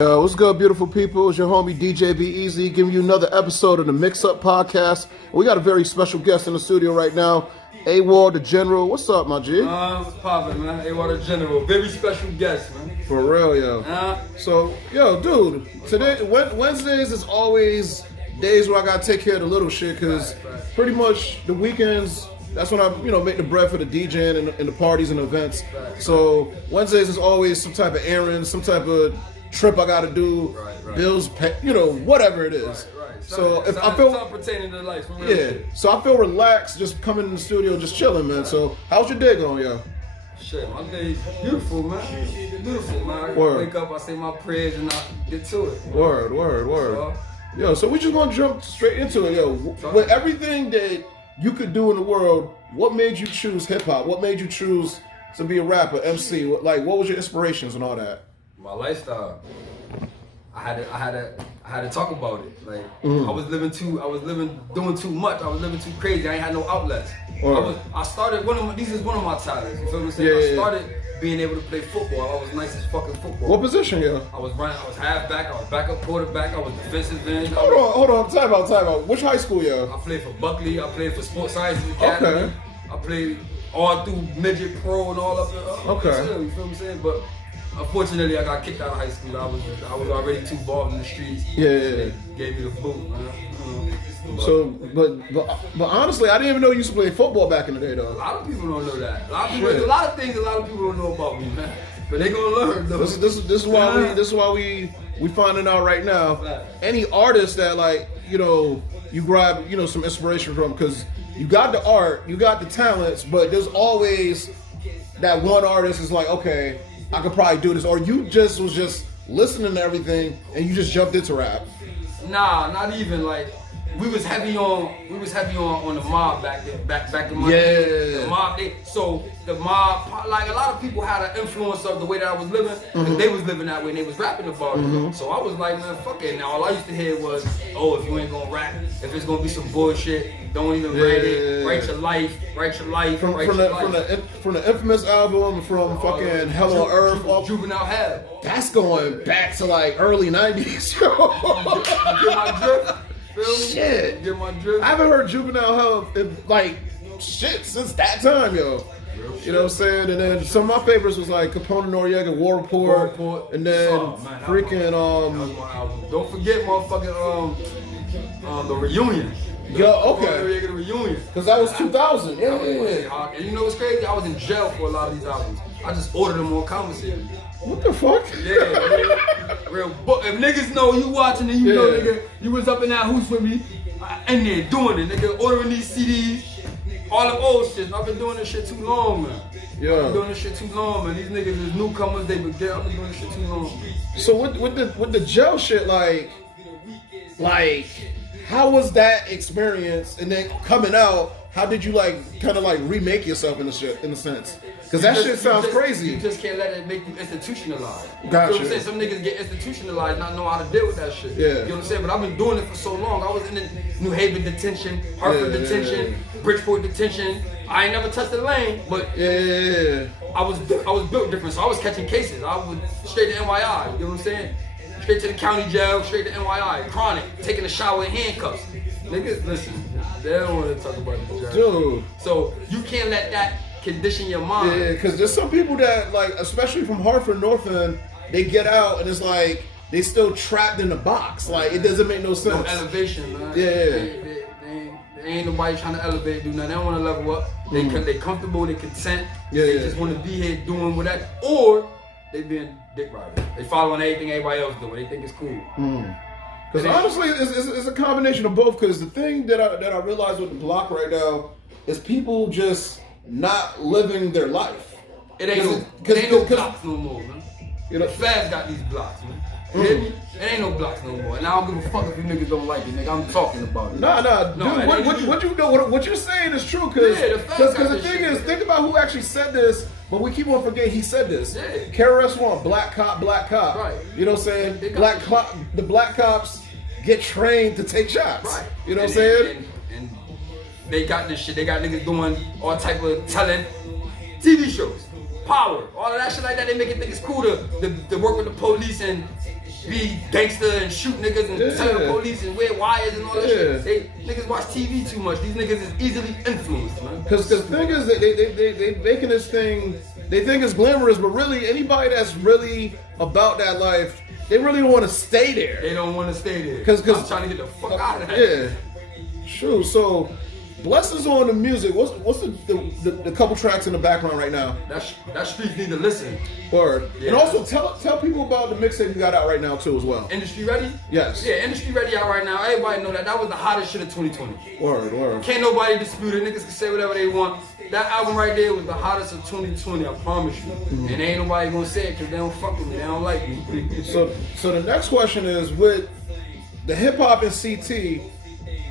Yo, what's good, beautiful people? It's your homie DJ Be Easy giving you another episode of the Mix Up Podcast. We got a very special guest in the studio right now, Awal the General. What's up, my G? What's poppin', man? Awal the General. Very special guest, man. For real, yo. So, yo, dude, today, Wednesdays is always days where I gotta take care of the little shit, because pretty much the weekends, that's when I, make the bread for the DJing and the parties and events. So, Wednesdays is always some type of errand, some type of trip I gotta do, bills, pay, whatever it is. Right. So if I feel pertaining to life, so I feel relaxed just coming in the studio, just chilling, man. So how's your day going, yo? Shit, my day's beautiful, man. Beautiful, man. I wake up, I say my prayers, and I get to it. Word. Yo, so we just gonna jump straight into it, yo. With everything that you could do in the world, what made you choose hip hop? What made you choose to be a rapper, MC? Like, what was your inspirations and all that? My lifestyle. I had to talk about it. Like I was doing too much. I was living too crazy. I ain't had no outlets. I started these is one of my talents. You feel what I'm saying? I started being able to play football. I was nice as fucking football. What position, yo? I was running. I was halfback. I was backup quarterback. I was defensive end. Hold on. Time out. Which high school, yo? I played for Buckley. I played for Sports Science Academy. Okay. I played all through midget pro and all up there. Okay. You feel what I'm saying? But unfortunately, I got kicked out of high school. I was already too involved in the streets. Yeah. They gave me the boot, man. So, but honestly, I didn't even know you used to play football back in the day, though. A lot of people don't know that. A lot of things a lot of people don't know about me, man. But they gonna learn, though. This is why we finding out right now. Any artist that you grab some inspiration from, because you got the art, you got the talents, but there's always that one artist is like, okay, I could probably do this, or you was just listening to everything and you just jumped into rap. Nah, not even. Like we was heavy on the mob back in my day. The mob, so the mob, like a lot of people had an influence of the way that I was living, because they was living that way and they was rapping about it. So I was like, man, fuck it. Now all I used to hear was, oh, if you ain't gonna rap, if it's gonna be some bullshit, don't even write it. Write your life. From the infamous album from fucking Hell on Earth, Juvenile Hell. That's going back to like early '90s. Get my drift. Shit. Get my drift. I haven't heard Juvenile Hell since that time, yo. You know what I'm saying? And then some of my favorites was like Capone Noriega, War Report, and then freaking don't forget motherfucking the Reunion. Yo, okay. The Reunion. Because that was 2000. Yeah. And you know what's crazy? I was in jail for a lot of these albums. I just ordered them on commissary. What the fuck? Yeah. Real. But if niggas know you watching and you know, nigga, you was up in that hoops with me, in there doing it, nigga, ordering these CDs, all the old shit. I've been doing this shit too long, man. Yeah. I've been doing this shit too long, man. These niggas is newcomers, they forget I've been doing this shit too long. So with the jail shit, like, how was that experience? And then coming out, how did you kind of remake yourself in a sense? Because that shit sounds crazy. You just can't let it make you institutionalized. Gotcha. You know what I'm saying? Some niggas get institutionalized, not know how to deal with that shit. Yeah. You know what I'm saying? But I've been doing it for so long. I was in the New Haven detention, Hartford detention, Bridgeport detention. I ain't never touched the lane, but I was built different. So I was catching cases. I was straight to NYI. You know what I'm saying? Straight to the county jail, straight to NYI, chronic, taking a shower in handcuffs. Niggas, listen, they don't want to talk about the jail. Dude. So you can't let that condition your mind. Yeah, because there's some people that, especially from Hartford North End, they get out and it's like they still trapped in the box. Like, it doesn't make no sense. No elevation, man. Yeah. They ain't nobody trying to elevate, do nothing. They don't want to level up. They comfortable, they content. They just want to be here doing whatever. Or they being dick riders. They following anything everybody else doing. They think it's cool. Because honestly, it's a combination of both. Because the thing that I realize with the block right now is people just not living their life. It ain't no blocks no more, man. The Feds got these blocks, man. You hear me? It ain't no blocks no more. And I don't give a fuck if you niggas don't like it, nigga. I'm talking about it. Nah, dude. What you're saying is true. Because the thing is, think about who actually said this. But we keep on forgetting he said this. KRS-One, black cop. Right. You know what I'm saying? The black cops get trained to take shots. Right. You know what I'm saying? And they got this shit. They got niggas doing all type of telling TV shows. Power. All of that shit like that. They make it think it's cool to work with the police and be gangster and shoot niggas and tell the police and wear wires and all that shit. Niggas watch TV too much. These niggas is easily influenced, man. Because the thing is, they making this thing, they think it's glamorous, but really anybody that's really about that life, they really don't want to stay there. They don't want to stay there. Because I'm trying to get the fuck out of there. Yeah, true. So, blessings on the music. What's the couple tracks in the background right now? That streets need to listen. Word. Yeah. And also tell people about the mixtape you got out right now too as well. Industry Ready? Yes. Yeah, Industry Ready out right now. Everybody know that was the hottest shit of 2020. Word. Can't nobody dispute it. Niggas can say whatever they want. That album right there was the hottest of 2020. I promise you. And ain't nobody gonna say it because they don't fuck with me. They don't like me. So the next question is, with the hip hop and CT,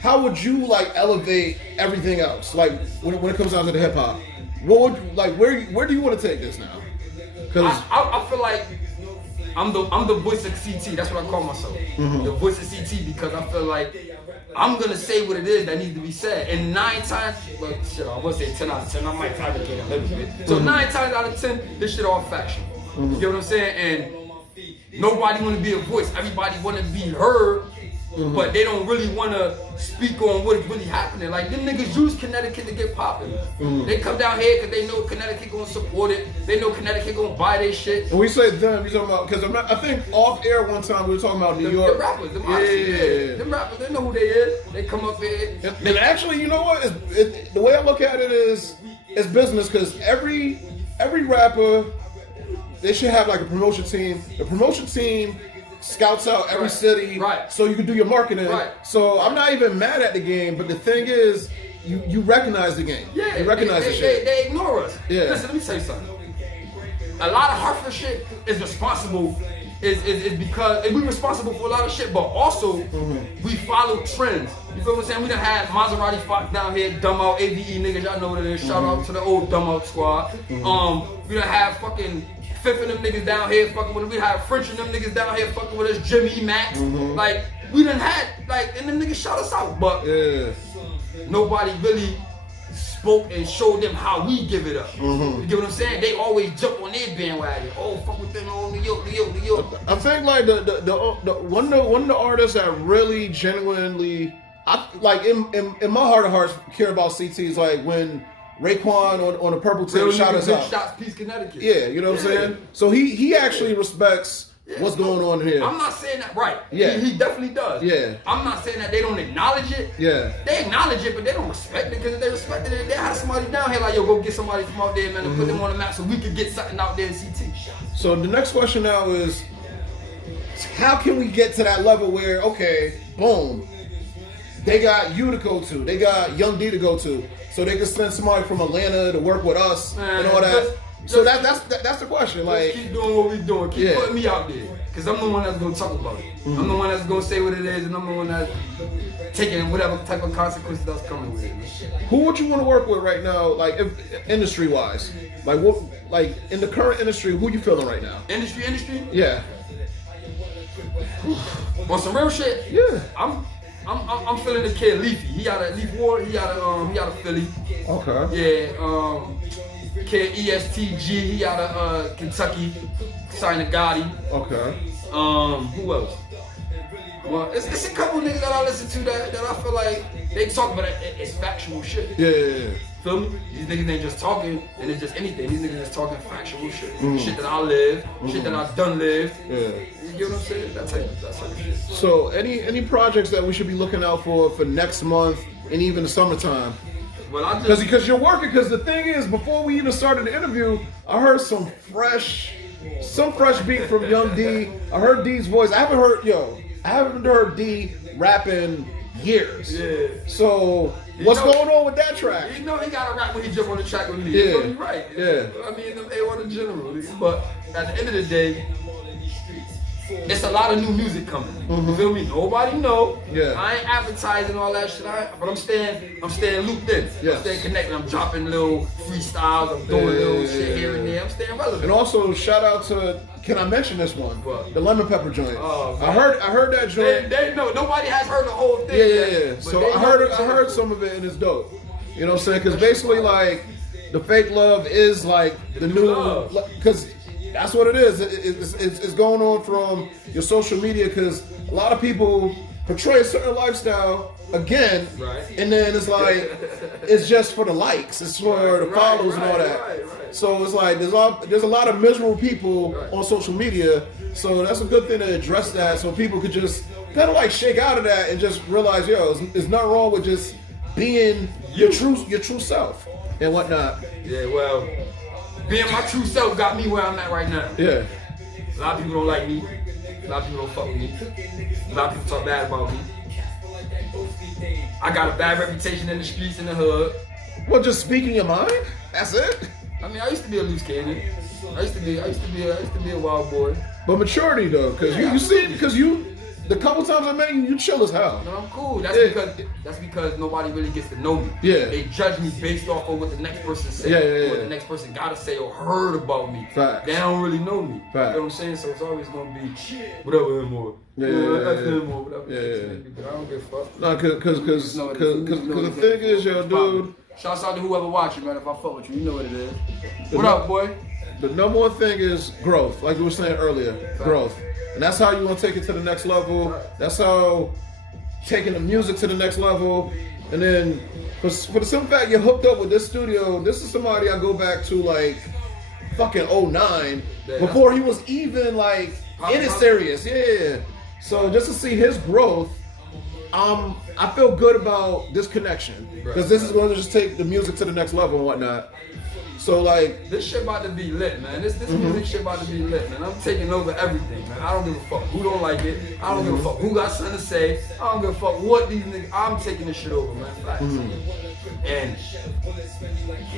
how would you like elevate everything else? Like when it comes down to the hip hop, what would like where do you want to take this now? Because I feel like I'm the voice of CT. That's what I call myself, the voice of CT, because I feel like I'm gonna say what it is that needs to be said. And 9 times, well, shit, I would say 10 out of 10. I might fabricate a little bit. So 9 times out of 10, this shit all faction. You get what I'm saying? And nobody want to be a voice. Everybody want to be heard. But they don't really want to speak on what's really happening. Like, them niggas use Connecticut to get popping. They come down here because they know Connecticut gonna support it. They know Connecticut gonna buy their shit. When we say them, you talking about, because I think off air one time we were talking about New York. The rappers, the artists, them rappers, they know who they is. They come up here. And actually, you know what? The way I look at it is, it's business, because every rapper, they should have like a promotion team. The promotion team scouts out every city, so you can do your marketing. So I'm not even mad at the game, but the thing is, you recognize the game. Yeah, you recognize the shit. They ignore us. Yeah. Listen, let me tell you something. A lot of Hartford shit is responsible. Is because we're responsible for a lot of shit, but also we follow trends. You feel what I'm saying? We done had Maserati Fox down here, dumb out AVE niggas. Y'all know what it is. Shout out to the old dumb out squad. We done have fucking Fifth and them niggas down here fucking with us. We had French and them niggas down here fucking with us. Jimmy Max. Like, we done had, like, and them niggas shout us out. But nobody really spoke and showed them how we give it up. You get what I'm saying? They always jump on their bandwagon. Oh, fuck with them, oh, New York. I think, like, one of the artists that really genuinely, like, in my heart of hearts, care about CT is like when Raekwon on the Purple Tape shot us out. Shots, Peace, Connecticut. Yeah, you know what I'm saying? So he actually respects what's going on here. I'm not saying that, right. Yeah. He definitely does. Yeah. I'm not saying that they don't acknowledge it. Yeah. They acknowledge it, but they don't respect it, because if they respected it, they had somebody down here like, yo, go get somebody from out there, man, and put them on the map so we could get something out there in CT. So the next question now is, how can we get to that level where, okay, boom, they got you to go to, they got Young D to go to, so they can send somebody from Atlanta to work with us, man, and all that. So that's the question. Like, keep doing what we doing. Keep putting me out there, because I'm the one that's gonna talk about it. I'm the one that's gonna say what it is, and I'm the one that's taking whatever type of consequences that's coming with it. Who would you want to work with right now, like industry wise? Like what? Like in the current industry, who you feeling right now? Industry? Yeah. On some real shit? Yeah. I'm feeling the kid Leafy. He out of Leaf Ward. He out of Philly. Okay. Yeah. Kid ESTG. He out of Kentucky. Signed to Gotti. Okay. Who else? Well, it's a couple niggas that I listen to that I feel like they talk about it's factual shit. Yeah. Feel me? These niggas ain't just talking and it's just anything. These niggas just talking factual shit. Shit that I live, shit that I done lived. Yeah. You get what I'm saying? That type of shit. So any projects that we should be looking out for next month and even the summertime? Well, because you're working. Because the thing is, before we even started the interview, I heard some fresh beat from Young D. I heard D's voice. I haven't heard D rap in years. Yeah. So what's going on with that track? You know he got to rap when he jump on the track with me. Yeah. You know, you're right. Yeah. I mean, them A1 in general. But at the end of the day, it's a lot of new music coming. You feel me? Nobody know. Yeah. I ain't advertising all that shit. But I'm staying looped in. Yes. I'm staying connected. I'm dropping little freestyles. I'm doing little shit here and there. I'm staying relevant. And also shout out to, can I mention this one? What? The lemon pepper joint. Oh, I heard that joint. They know. Nobody has heard the whole thing. Yeah. So I heard some of it and it's dope. You know what I'm saying? Because basically, like, the fake love is like the new, because That's what it is. It's going on from your social media because a lot of people portray a certain lifestyle again, and then it's like it's just for the likes, it's for the follows and all that. So it's like there's a lot of miserable people on social media. So that's a good thing to address that, so people could just kind of like shake out of that and just realize, yo, there's nothing wrong with just being your true self and whatnot. Yeah, well, being my true self got me where I'm at right now. Yeah. A lot of people don't like me. A lot of people don't fuck with me. A lot of people talk bad about me. I got a bad reputation in the streets, in the hood. Well, just speaking your mind? That's it? I mean, I used to be a loose cannon. I used to be a wild boy. But maturity though, because you see, because the couple times I met you, you chill as hell. No, I'm cool. That's because nobody really gets to know me. Yeah. They judge me based off of what the next person said, or what the next person gotta say or heard about me. Facts. They don't really know me. Facts. You know what I'm saying? So it's always gonna be whatever and more. Yeah. Whatever. Yeah. I don't give a fuck. No, because the thing is, yo, dude. Shouts out to whoever watching, man. If I fuck with you, you know what it is. What up, boy? The number one thing is growth, like we were saying earlier, growth. And that's how you want to take it to the next level. That's how taking the music to the next level. And then for the simple fact you're hooked up with this studio, this is somebody I go back to like fucking 09, before he was even like in it serious. Yeah. So just to see his growth, I feel good about this connection. Because this is going to just take the music to the next level and whatnot. So like this shit about to be lit, man. This music shit about to be lit, man. I'm taking over everything, man. I don't give a fuck who don't like it. I don't give a fuck who got something to say. I don't give a fuck what these niggas. I'm taking this shit over, man. Facts. And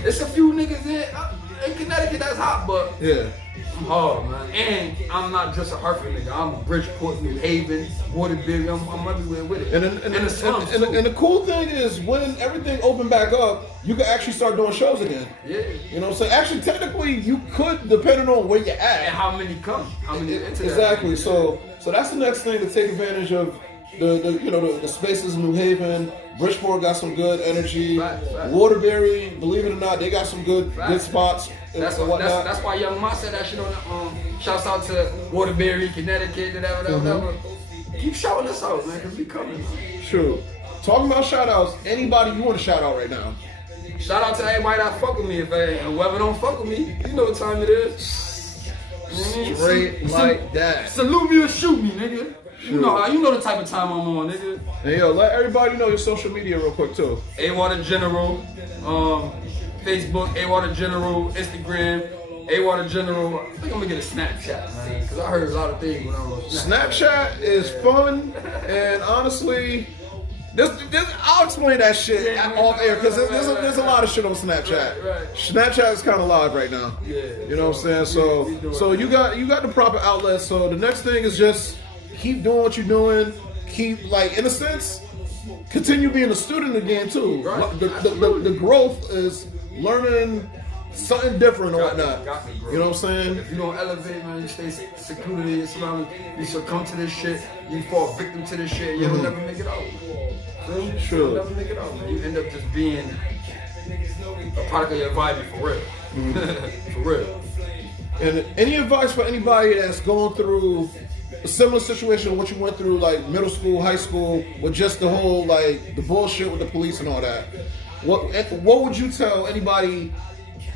it's a few niggas in Connecticut that's hot, but I'm hard, man. And I'm not just a Hartford nigga. I'm Bridgeport, New Haven, Waterbury. I'm everywhere with it. And the slums, and the cool thing is when everything opened back up, you could actually start doing shows again. Yeah. You know what I'm saying? Actually, technically, you could, depending on where you're at. And how many come? How many into exactly. That? So that's the next thing to take advantage of. The spaces in New Haven. Bridgeport got some good energy. Fact. Waterbury, believe it or not, they got some good spots. That's why Young Ma said that shit on the shouts out to Waterbury, Connecticut, whatever. Keep shouting us out, man, because we coming. True. Talking about shout outs, anybody you want to shout out right now? Shout out to everybody that fuck with me. If whoever don't fuck with me, you know what time it is. Straight like that. Salute me or shoot me, nigga. You know the type of time I'm on, nigga. Hey, yo, let everybody know your social media real quick too. Awal the General, Facebook, Awal the General, Instagram, Awal the General. I think I'm gonna get a Snapchat, man, because I heard a lot of things when I was on Snapchat is fun, and honestly, I'll explain that shit off air because there's a lot of shit on Snapchat. Right. Snapchat is kind of live right now. Yeah. You know what I'm saying? So you got the proper outlets. So the next thing is just keep doing what you're doing. Keep, like, in a sense, continue being a student again too. Right. The growth is learning something different or whatnot. You know what I'm saying? If you don't elevate, man, you stay secluded in your surroundings, you succumb to this shit, you fall victim to this shit, you'll never make it out. Sure. You'll never make it out, man. You end up just being a product of your environment for real. For real. And any advice for anybody that's going through a similar situation to what you went through, like middle school, high school, with just the whole, like, the bullshit with the police and all that? What would you tell anybody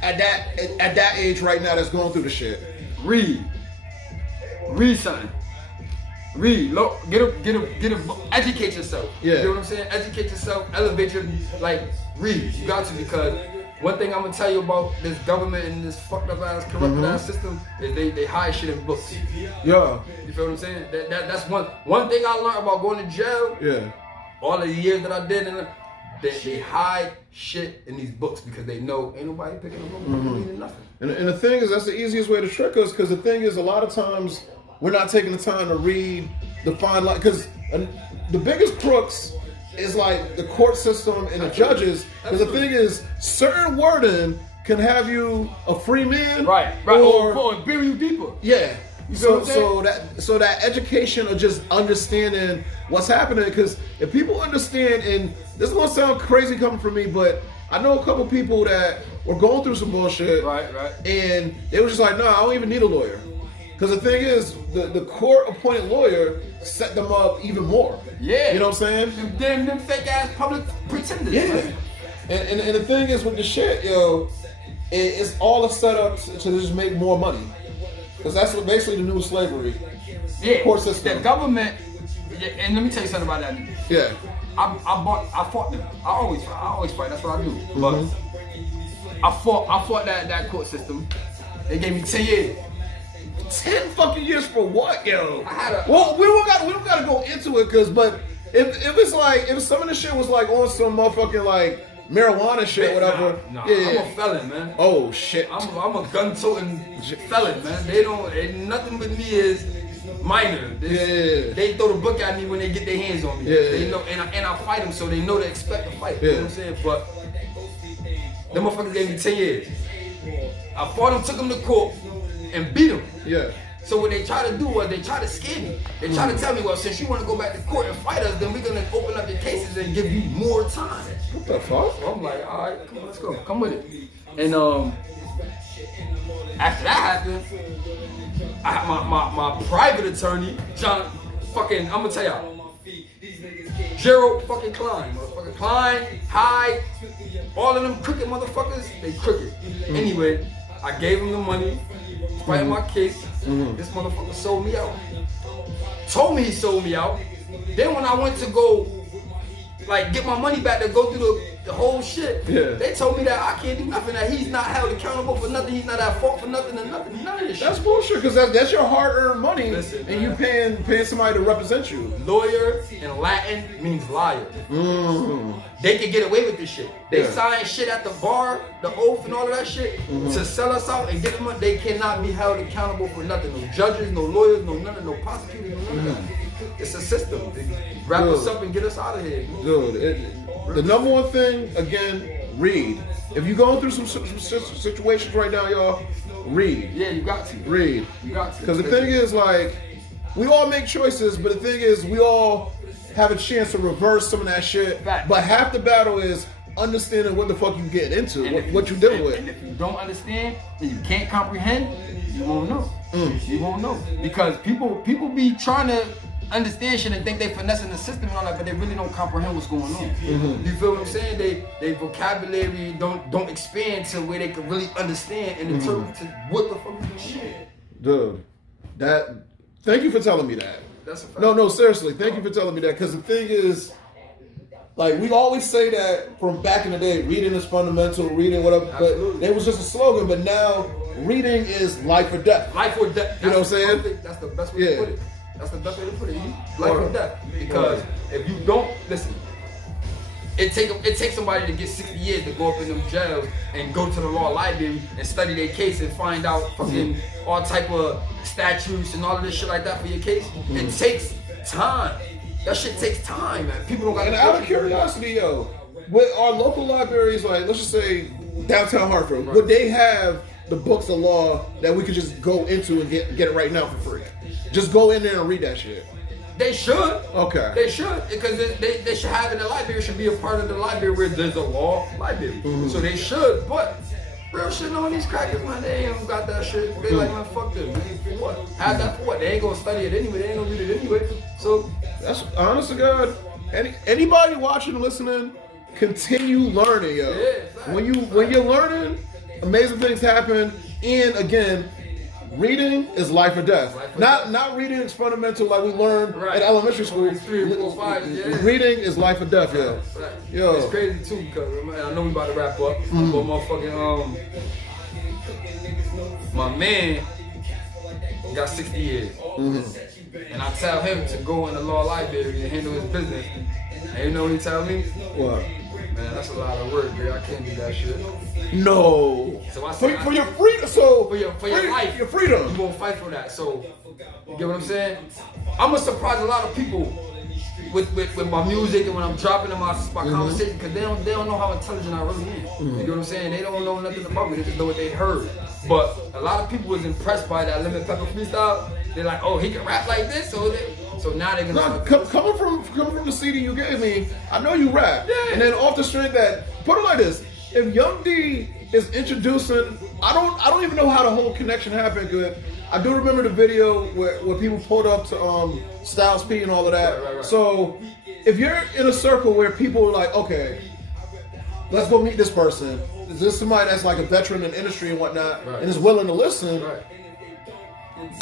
at that age right now that's going through the shit? Read something. Read. Look, get a educate yourself. Yeah. You know what I'm saying? Educate yourself, elevate your, read. You got to, because one thing I'm gonna tell you about this government and this fucked up ass, corrupted ass system is they hide shit in books. Yeah. You feel what I'm saying? That's one thing I learned about going to jail. Yeah. All the years that I did, and they hide shit in these books because they know ain't nobody picking them up, reading nothing. And the thing is, that's the easiest way to trick us, because the thing is, a lot of times we're not taking the time to read the fine line, because the biggest crooks is like the court system and the judges. Because the thing is, certain wording can have you a free man, right, or bury you deeper. Yeah. So that education of just understanding what's happening, because if people understand, and this is gonna sound crazy coming from me, but I know a couple people that were going through some bullshit, right, and they were just like, "No, I don't even need a lawyer," because the thing is, the court-appointed lawyer set them up even more. Yeah, you know what I'm saying? Them fake ass public pretenders. Yeah, and the thing is with the shit, yo, it's all a setup to just make more money, because that's what basically the new slavery. Yeah, court system. The government. Yeah, and let me tell you something about that. Yeah. I fought them. I always fight. That's what I do. But I fought that court system. They gave me 10 years. 10 fucking years for what, yo? Well, we don't gotta go into it, but if it's like, if some of the shit was like on some motherfucking like marijuana shit, whatever. Nah, yeah. I'm a felon, man. Oh shit. I'm a gun-toting felon, man. Ain't nothing with me is minor. They throw the book at me when they get their hands on me. Yeah. They know, and I fight them, so they know to expect to fight. You know what I'm saying? But them motherfuckers gave me 10 years. I fought them, took them to court, and beat them. Yeah. So what they try to do was they try to scare me. They try to tell me, well, since you want to go back to court and fight us, then we're gonna open up your cases and give you more time. What the fuck? So I'm like, all right, come on, let's go, come with it. And after that happened, I had my private attorney, John, fucking, I'm gonna tell y'all, Gerald fucking Klein, motherfucker, Klein, Hyde, all of them crooked motherfuckers, they crooked. Anyway, I gave him the money, fighting my case. This motherfucker sold me out. Told me he sold me out. Then when I went to go, like, get my money back to go through the whole shit, they told me that I can't do nothing, that he's not held accountable for nothing, he's not at fault for nothing and nothing, none of this shit. That's bullshit, because that's your hard-earned money. Listen, and you paying somebody to represent you. Lawyer in Latin means liar. They can get away with this shit. They sign shit at the bar, the oath and all of that shit, to sell us out and get them money. They cannot be held accountable for nothing. No judges, no lawyers, no nothing, no prosecutors, no none of that. It's a system. They wrap us up and get us out of here. Dude, the number one thing, again, read. If you're going through some situations right now, y'all, read. Yeah, you got to. Read. You got to. Because the thing is, like, we all make choices, but the thing is, we all have a chance to reverse some of that shit. Fact. But half the battle is understanding what the fuck you getting into, what you dealing with. And if you don't understand and you can't comprehend, you won't know. You won't know. Because people be trying to understand shit and think they finessing the system and all that, but they really don't comprehend what's going on. You feel what I'm saying? They vocabulary don't expand to where they can really understand and interpret to what the fuck is going on. Dude, thank you for telling me that. That's a fact. No, seriously, thank you for telling me that, because the thing is, like, we always say that from back in the day, reading is fundamental, reading whatever, but it was just a slogan, but now reading is life or death. Life or death. You know what I'm saying? That's the best way to put it. That's the best way to put it. Life or death. Because if you don't listen, it takes somebody to get 60 years to go up in them jails and go to the law library and study their case and find out fucking all type of statutes and all of this shit like that for your case. It takes time. That shit takes time, man. People don't got. And out of curiosity, yo, with our local libraries, like let's just say downtown Hartford, would they have the books of law that we could just go into and get it right now for free? Just go in there and read that shit. They should. Okay. They should, because they should have it in the library. It should be a part of the library where there's a law library. So they should, but real shit on these crackers, man, they ain't got that shit. They like, man, fuck this, man. For what? Have that for what? They ain't gonna study it anyway. They ain't gonna read it anyway. So that's honest to God. Anybody watching and listening, continue learning, yo. Yeah, when you're learning, amazing things happen. And again, reading is life or death. Not reading is fundamental like we learned in elementary school. 3 or 4, 5. Reading is life or death, yo. Yo. It's crazy too, because I know we about to wrap up, but motherfucking my man got 60 years. And I tell him to go in the law library and handle his business. And you know what he tell me? What? Man, that's a lot of work, man. I can't do that shit. No. So I said, for your freedom, so for your life, your freedom, you gonna fight for that. So you get what I'm saying? I'm gonna surprise a lot of people with my music and when I'm dropping in my conversation, because they don't know how intelligent I really am. You get what I'm saying? They don't know nothing about me. They just know what they heard. But a lot of people was impressed by that Lemon Pepper freestyle. They're like, oh, he can rap like this, so now they're gonna. Coming from the CD you gave me, I know you rap. Yeah. And then off the strength that, put it like this, if Young D is introducing, I don't even know how the whole connection happened. Cause I do remember the video where people pulled up to Styles P and all of that. Right. So if you're in a circle where people are like, okay, let's go meet this person. Is this somebody that's like a veteran in the industry and whatnot, and is willing to listen? Right.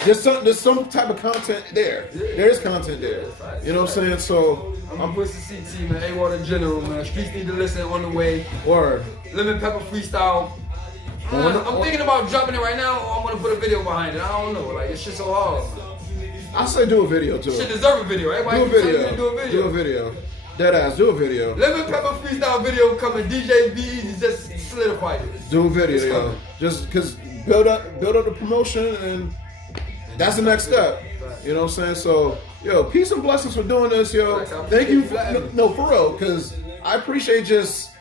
There's some type of content there. There is content there. You know what I'm saying? So I'm Pussy CT, man. Awal in general, man. Streets need to listen on the way. Word. Lemon Pepper Freestyle. I'm thinking about dropping it right now, or I'm gonna put a video behind it. I don't know. Like, it's just so hard, man. I say do a video too. Should deserve a video. Everybody do a video. Do a video. Do a video. Deadass, do a video. Lemon Pepper Freestyle video coming. DJ B just solidified it. Do a video, yo. Just because build up the promotion, and that's the next step. You know what I'm saying? So, yo, peace and blessings for doing this, yo. Thank you. No, for real, because I appreciate just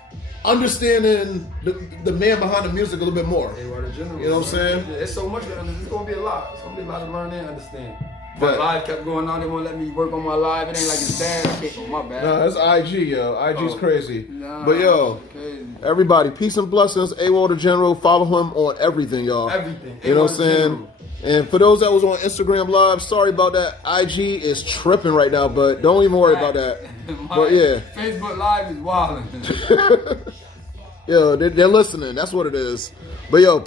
understanding the man behind the music a little bit more. You know what I'm saying? It's so much to understand. It's gonna be a lot. It's gonna be a lot to learn and understand. But live kept going on. They won't let me work on my live. It ain't like it's bad. Oh, my bad. Nah, it's IG, yo. IG's crazy. Nah, but yo, everybody, peace and blessings. Awal the General. Follow him on everything, y'all. Everything. You know what I'm saying? And for those that was on Instagram Live, sorry about that. IG is tripping right now, but don't even worry about that. But yeah, Facebook Live is wild. Yo, they're listening. That's what it is. But yo.